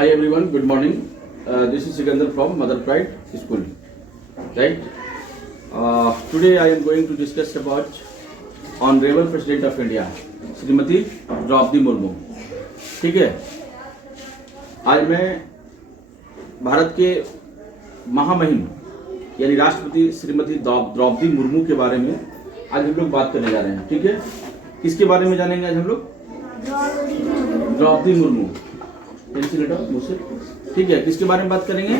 Hi everyone, good morning. This is Sikandar from Mother Pride School. Right? Today I am going to discuss about Honorable President of India, Shrimati Draupadi Murmu. ठीक है. आज मैं भारत के महामहिम यानी राष्ट्रपति श्रीमती द्रौपदी मुर्मू के बारे में आज हम लोग बात करने जा रहे हैं. ठीक है. किसके बारे में जानेंगे आज हम लोग? द्रौपदी मुर्मू. मुझसे ठीक है. किसके बारे में बात करेंगे?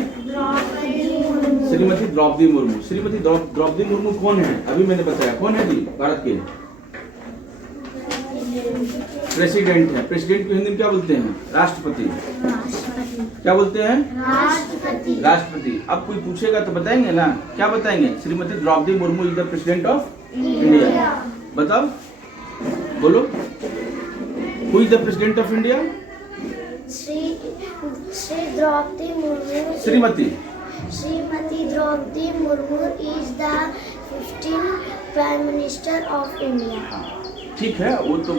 श्रीमती द्रौपदी मुर्मू. श्रीमती द्रौपदी मुर्मू कौन है? अभी मैंने बताया. कौन है जी? भारत के प्रेसिडेंट है. प्रेसिडेंट को हिंदी में क्या बोलते हैं? राष्ट्रपति. क्या बोलते हैं? राष्ट्रपति. राष्ट्रपति. अब कोई पूछेगा तो बताएंगे ना. क्या बताएंगे? Shrimati Draupadi Murmu is the president of India. बताओ, बोलो. Who is the president of India? Shri Draupadi Murmu. Shrimati Draupadi Murmu is the 15th prime minister of India. ठीक है. वो तो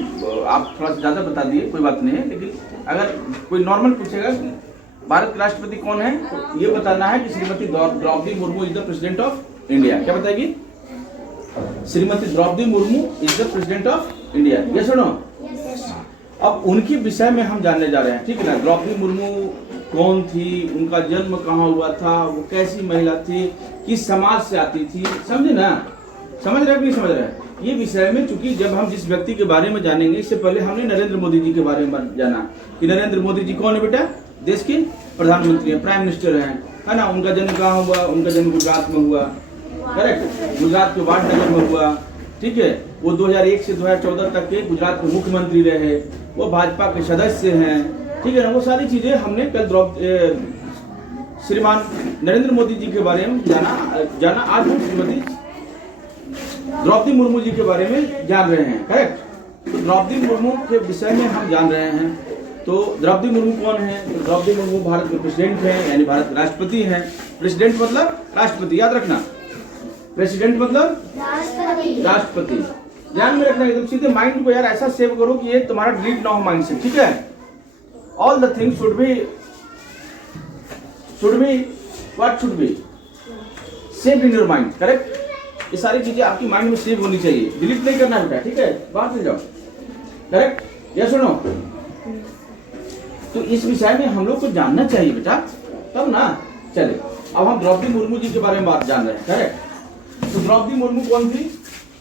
आप थोड़ा सा ज्यादा बता दिए, कोई बात नहीं है. लेकिन अगर कोई नॉर्मल पूछेगा कि भारत के राष्ट्रपति कौन है, तो ये बताना है कि Shrimati Draupadi Murmu is the president of India. क्या बताएगी? Shrimati Draupadi Murmu is the president of India. ये सुनो. अब उनके विषय में हम जानने जा रहे हैं. ठीक है ना. द्रौपदी मुर्मू कौन थी, उनका जन्म कहाँ हुआ था, वो कैसी महिला थी, किस समाज से आती थी, समझे ना? समझ रहे कि नहीं समझ रहे? ये विषय में चूंकि जब हम जिस व्यक्ति के बारे में जानेंगे, इससे पहले हमने नरेंद्र मोदी जी के बारे में जाना कि नरेंद्र मोदी जी कौन है बेटा? देश के प्रधानमंत्री हैं, प्राइम मिनिस्टर हैं, है ना. उनका जन्म कहाँ हुआ? उनका जन्म गुजरात में हुआ. करेक्ट. गुजरात के वाडनगर में हुआ. ठीक है. वो 2001 से 2014 तक के गुजरात के मुख्यमंत्री रहे. वो भाजपा के सदस्य हैं. ठीक है ना. वो सारी चीजें हमने कल श्रीमान नरेंद्र मोदी जी के बारे में जाना. आज हम श्रीमती द्रौपदी मुर्मू जी के बारे में जान रहे हैं. करेक्ट. तो द्रौपदी मुर्मू के विषय में हम जान रहे हैं. तो द्रौपदी मुर्मू कौन है? तो द्रौपदी मुर्मू भारत के प्रेसिडेंट हैं, यानी भारत के राष्ट्रपति हैं. प्रेसिडेंट मतलब राष्ट्रपति, याद रखना. प्रेसिडेंट मतलब राष्ट्रपति. ध्यान में रखना. एकदम सीधे माइंड को यार ऐसा सेव करो कि ये तुम्हारा डिलीट ना हो माइंड से. ठीक है. All the things should be what should be save in your mind. Correct. ये सारी चीजें आपकी माइंड में सेव होनी चाहिए. डिलीट नहीं करना बेटा. ठीक है. बाहर चले जाओ. करेक्ट. ये सुनो. तो इस विषय में हम लोग को जानना चाहिए बेटा, तब ना चले. अब हम द्रौपदी मुर्मू जी के बारे में बात जान रहे हैं. करेक्ट. तो द्रौपदी मुर्मू कौन थी?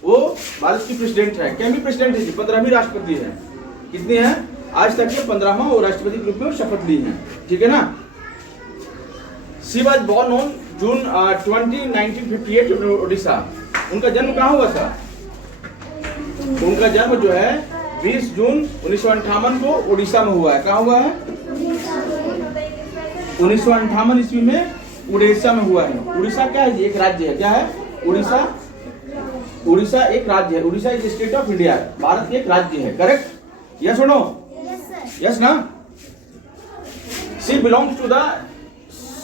वो भारत की प्रेसिडेंट है. क्या भी प्रेसिडेंट है? 15वीं राष्ट्रपति है. कितनी है? आज तक के 15वां वो राष्ट्रपति के रूप में शपथ ली है. ठीक है ना. She was born on June 20, 1958 in Odisha. उनका जन्म कहाँ हुआ था? उनका जन्म जो है 20 जून 1958 को उड़ीसा में हुआ है. कहाँ हुआ है? 1958 ईस्वी में उड़ीसा में हुआ है. उड़ीसा क्या है? एक राज्य है. क्या है? उड़ीसा एक राज्य है. Orissa is state of India. Bharat के एक राज्य है. करेक्ट. यस सुनो. यस ना. She belongs to the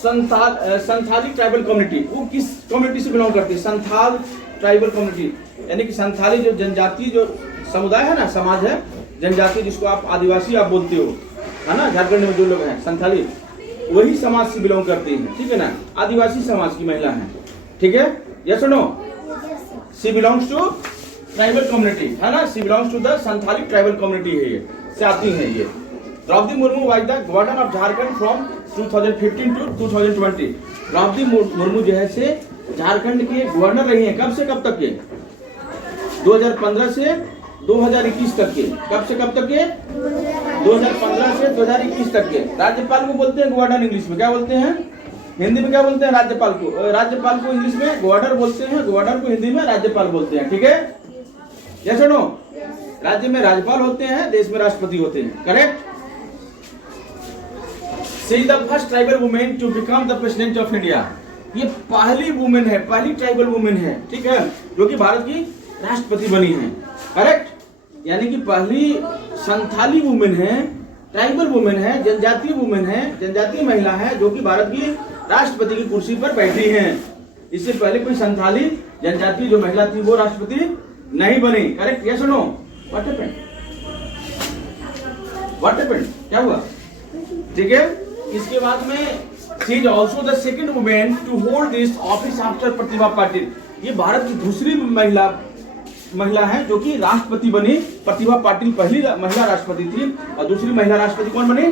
Santhali tribal community. वो किस कम्युनिटी से बिलोंग करती है? संथाल ट्राइबल कम्युनिटी, यानी कि संथाली जो जनजातीय जो समुदाय है ना, समाज है, जनजाति जिसको आप आदिवासी आप बोलते हो, है ना. झारखंड में जो लोग हैं संथाली, वही समाज से बिलोंग करती है. ठीक है ना. आदिवासी समाज की महिला है. ठीक है. यस सुनो. She belongs to tribal community, है ना. She belongs to the Santhali tribal community है. ये से आती है. ये Draupadi Murmu was the governor of Jharkhand from 2015 to 2020. Draupadi Murmu जो है से झारखंड के गवर्नर रही हैं. कब से कब तक के? 2015 से 2021 तक के. कब से कब तक के? 2015 से 2021 तक के. राज्यपाल को बोलते हैं गवर्नर. इंग्लिश में क्या बोलते हैं? हिंदी में क्या बोलते हैं? राज्यपाल को. राज्यपाल को इंग्लिश में गवर्नर बोलते हैं, गवर्नर को हिंदी में राज्यपाल बोलते हैं. ठीक है. ये सुनो. राज्य में राज्यपाल होते हैं, देश में राष्ट्रपति होते हैं. Correct. She is the first tribal women to become the president of India. ये पहली वुमेन है, पहली ट्राइबल वुमेन है. ठीक है. जो कि भारत की राष्ट्रपति बनी है. करेक्ट. यानी कि पहली संथाली वुमेन है, ट्राइबल वुमेन है, जनजातीय वुमेन है, जनजातीय महिला है, जो कि भारत की राष्ट्रपति की कुर्सी पर बैठी हैं. इससे पहले कोई संथाली जनजातीय जो महिला थी वो राष्ट्रपति नहीं बनी. करेक्ट. ये सुनो. What happened? क्या हुआ? ठीक है. इसके बाद में she is also the second women to hold this office after Pratibha Patil. ये भारत की दूसरी महिला है जो कि राष्ट्रपति बनी। प्रतिभा पाटिल पहली महिला राष्ट्रपति थी और दूसरी महिला राष्ट्रपति कौन बनी?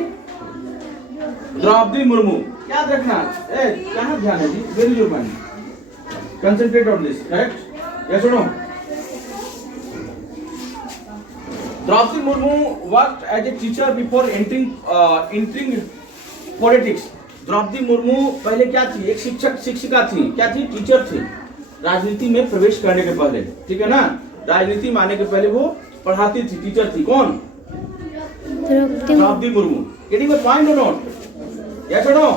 द्रौपदी मुर्मू। याद रखना, कहाँ ध्यान है जी? Very your mind, concentrate on this, correct? Yes और no? Draupadi Murmu worked as a teacher before entering politics. Draupadi Murmu पहले क्या थी? एक शिक्षिका थी। क्या थी? टीचर थी। राजनीति में प्रवेश करने के पहले, ठीक है ना, राजनीति में आने के पहले वो पढ़ाती थी, टीचर थी। कौन? Draupadi Murmu. Getting the point और नॉट? यस और no?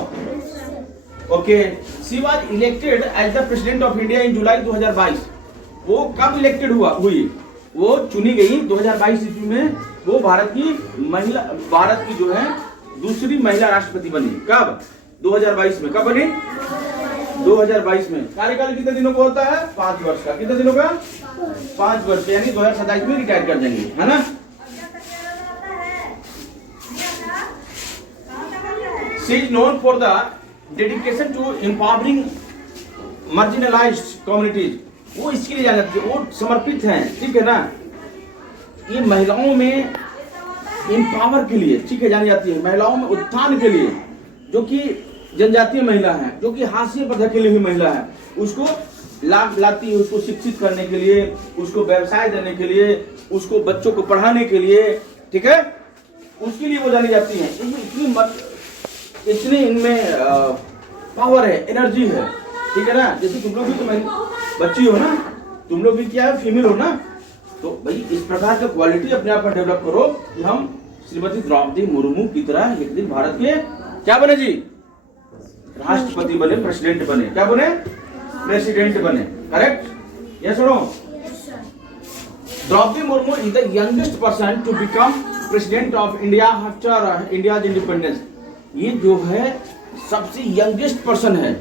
Okay. She was elected as the president of India in July 2022। वो कब इलेक्टेड हुई? वो चुनी गई 2022 ईस्वी में। वो भारत की जो है दूसरी महिला राष्ट्रपति बनी। कब? 2022 में। कब बनी? 2022 में। कार्यकाल कितने दिनों का होता है? 5 वर्ष का। कितने दिनों का? 5 वर्ष, यानी 2027 में रिटायर कर देंगे, है ना? She is known for the dedication to empowering marginalized communities। वो इसके लिए जानी जाती है, वो समर्पित हैं, ठीक है ना? ये महिलाओं में एम्पावर के लिए, ठीक है, जानी जाती है। महिलाओं में उत्थान के लिए, जो कि जनजातीय महिला है, जो कि हाशिए पर धकेली हुई महिला है, उसको लाभ लाती है, उसको शिक्षित करने के लिए, उसको व्यवसाय देने के लिए, उसको बच्चों को पढ़ाने के लिए, ठीक है, उसके लिए वो जानी जाती है। इतनी इनमें पावर है, एनर्जी है, ठीक है ना? जैसे तुम लोग भी तो बच्ची हो ना, तुम लोग भी क्या है, फीमेल हो ना, तो भाई इस प्रकार का क्वालिटी अपने आप में डेवलप करो कि हम श्रीमती द्रौपदी मुर्मू की तरह एक दिन भारत के क्या बने जी? राष्ट्रपति बने, प्रेसिडेंट बने। क्या बने? प्रेसिडेंट बने। करेक्ट? यस और no? Draupadi Murmu is the youngest person to become president of India after India's independence. ये जो है सबसे यंगेस्ट पर्सन है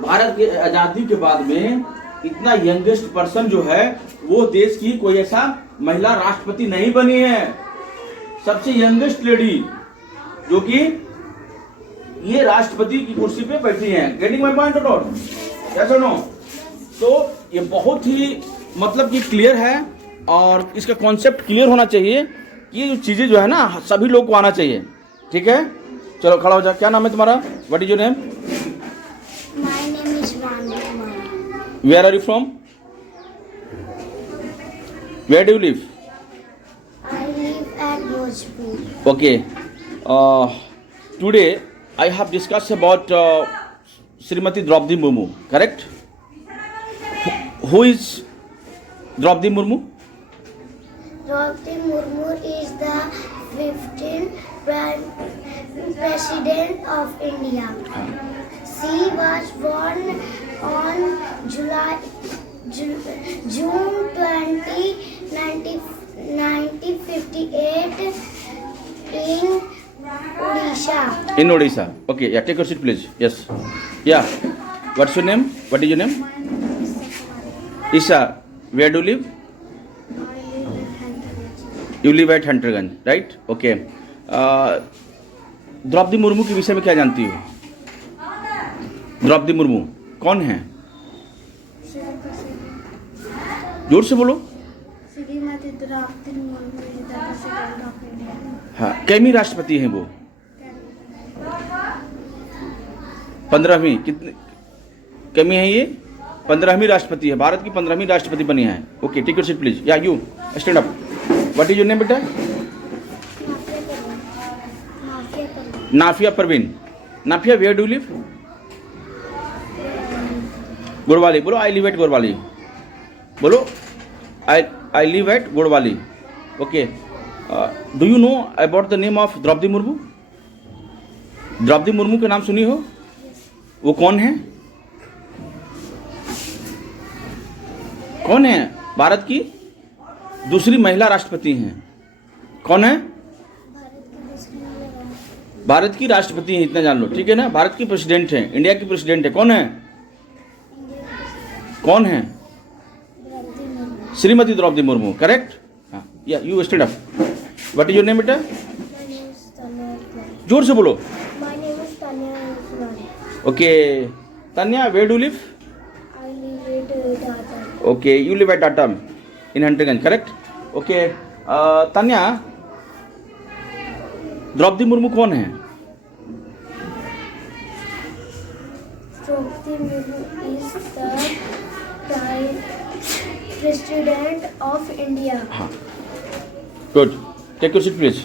भारत के आजादी के बाद में। इतना यंगेस्ट पर्सन जो है वो देश की कोई ऐसा महिला राष्ट्रपति नहीं बनी है। सबसे यंगेस्ट लेडी जो कि ये राष्ट्रपति की कुर्सी पे बैठी हैं। गेटिंग माय पॉइंट और नॉट? यस और नो? तो ये बहुत ही मतलब कि क्लियर है और इसका कॉन्सेप्ट क्लियर होना चाहिए कि ये जो चीजें जो है ना सभी लोग को आना चाहिए, ठीक है? चलो खड़ा हो जा। क्या नाम है तुम्हारा? What is your name? My name is Rani Kumari. Where are you from? Where do you live? I live at Bhojpur. Okay. Today I have discussed about Srimati Draupadi Murmu. Correct? Who is Draupadi Murmu? Draupadi Murmu is the 15th President of India. She was born on June 20, 1958 in Odisha. In Odisha. Okay. Yeah. Take your seat, please. Yes. Yeah. What's your name? What is your name? Isha. Where do you live? You live at Hunterganj, right? Okay. Draupadi Murmu के विषय में क्या जानती हो? द्रौपदी मुर्मू कौन है? जोर से बोलो। Shrimati Draupadi Murmu is the president of India. हाँ, कैमी राष्ट्रपति हैं वो? 15वीं। कितने कैमी है ये? 15वीं राष्ट्रपति है। भारत की 15वीं राष्ट्रपति बनी है। Okay, take your seat please. या you stand up. What is your name बेटा? Nafia Parveen. Nafia, where do live? Gurwali. बोलो आई लिव एट गुड़वाली। बोलो I live at Gurwali. Okay. Do you know about the name of Draupadi Murmu? Draupadi Murmu के नाम सुनी हो? वो कौन है? कौन है? भारत की दूसरी महिला राष्ट्रपति हैं। कौन है? भारत की राष्ट्रपति हैं, इतना जान लो, ठीक है ना? भारत की प्रेसिडेंट है, इंडिया की प्रेसिडेंट है। कौन है? कौन है? श्रीमती द्रौपदी मुर्मू। करेक्ट? हाँ, या you stand up. What is your name बेटा? जोर से बोलो। Okay Tanya, where do you live? I live at Dhaka. Okay, you live at Datam in Hunterganj, correct? Okay, Tanya, Draupadi Murmu कौन है? Draupadi Murmu is the Prime President of India. हाँ, good. Take your seat, please.